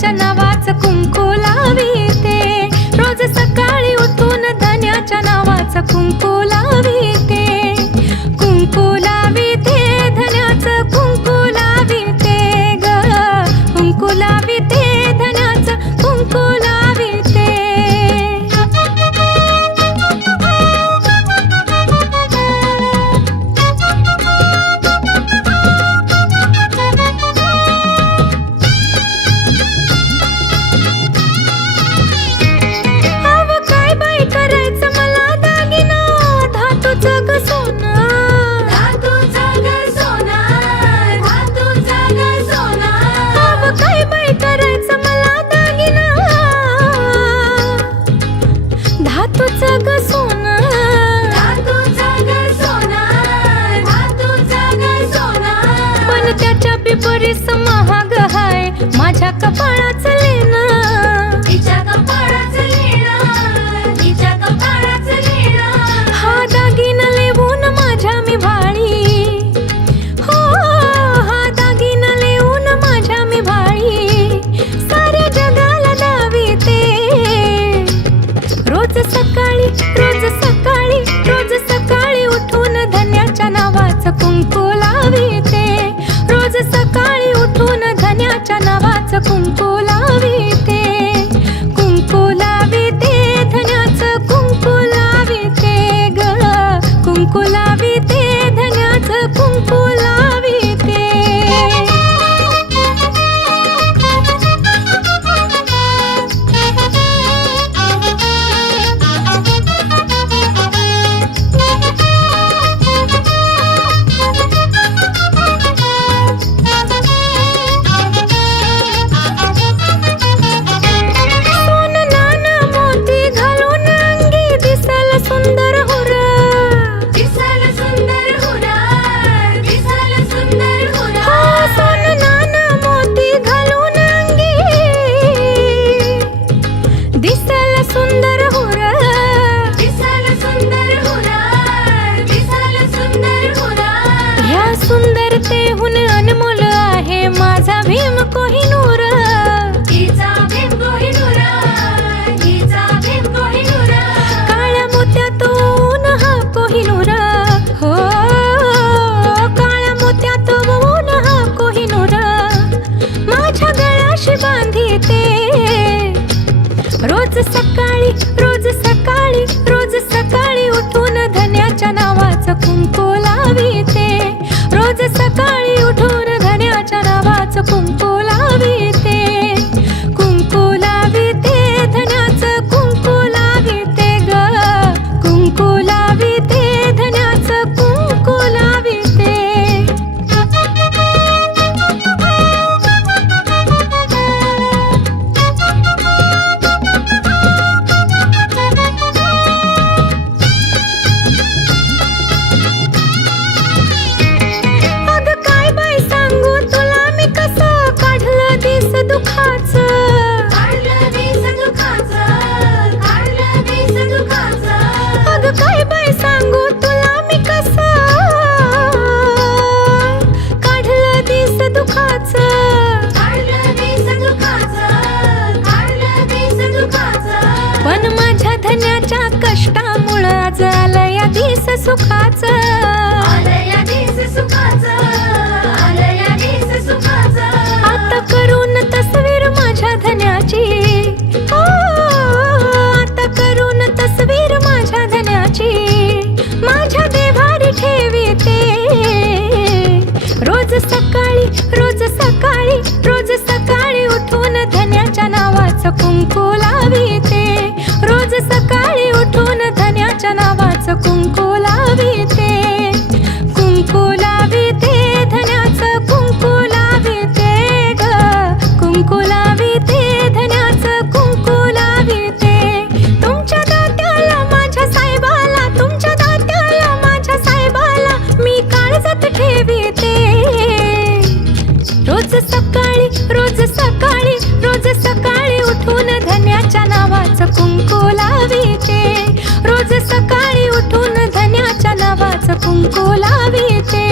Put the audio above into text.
धन्याच्या नावाचं कुंकू लाविते, रोज सकाळी उठून धन्याच्या नावाचं कुंकू लाविते, कुंकू लाविते धन्याचं कुंकू लाविते ग, कुंकू लाविते धन्याचं कुंकू लाविते। बरीच महाग हाय माझ्या कपाळाचं लेणं, तिच्या कपाळाचं लेणं, तिच्या कपाळाचं लेणं, हा दागिना लेवून माझ्या मी भाळी, हो हा दागिना लेवून माझ्या मी भाळी, साऱ्या जगाला दाविते, रोज सकाळी रोज सकाळी रोज सकाळी उठून धन्याच्या नावाचं कुंकू लाविते, रोज सकाळी उठून धन्याच्या नावाचं कुंकू लाविते, कुंकू लाविते धन्याचं कुंकू लाविते ग, कुंकू लाविते धन्याचं कुंकू लाविते। सुंदरतेहून अनमोल आहे माझा भीम कोहिनूर, तिचा भीम कोहिनूर, तिचा भीम कोहिनूर, काळ्या मोत्यातून हा कोहिनूर, हो काळ्या मोत्यातून हा कोहिनूर माझ्या गळ्याशी बांधिते, रोज सकाळी रोज सकाळी रोज सकाळी उठून धन्याच्या नावाचं कुंकू लाविते, रोज सकाळी उठून धन्याच्या नावाचं कुंकू लाविते, कुंकू लाविते धन्याचं कुंकू लाविते ग, कुंकू लाविते धन्याचं कुंकू लाविते। पण माझ्या धन्याच्या कष्टामुळं आज आलया दिस सुखाचं, आलया दिस सुखाचं, आलया दिस सुखाचं, आता करून तस्वीर माझ्या धन्याची, ओ आता करून तस्वीर माझ्या धन्याची माझ्या देवारी ठेवीते, रोज सकाळी रोज सकाळी रोज सकाळी उठून धन्याच्या नावाचं कुंकू लाविते, रोज सकाळी उठून धन्याच्या नावाचं कुंकू लाविते, कुंकू लाविते धन्याचं कुंकू लाविते ग, कुंकू लाविते धन्याचं कुंकू लाविते, तुमच्या दात्याला माझ्या साहेबाला, तुमच्या दात्याला माझ्या साहेबाला मी काळजात ठेवीते, रोज सकाळी रोज सकाळी रोज सकाळी उठून धन्याच्या नावाचं कुंकू लाविते, रोज सकाळी उठून धन्याच्या नावाचं कुंकू लाविते।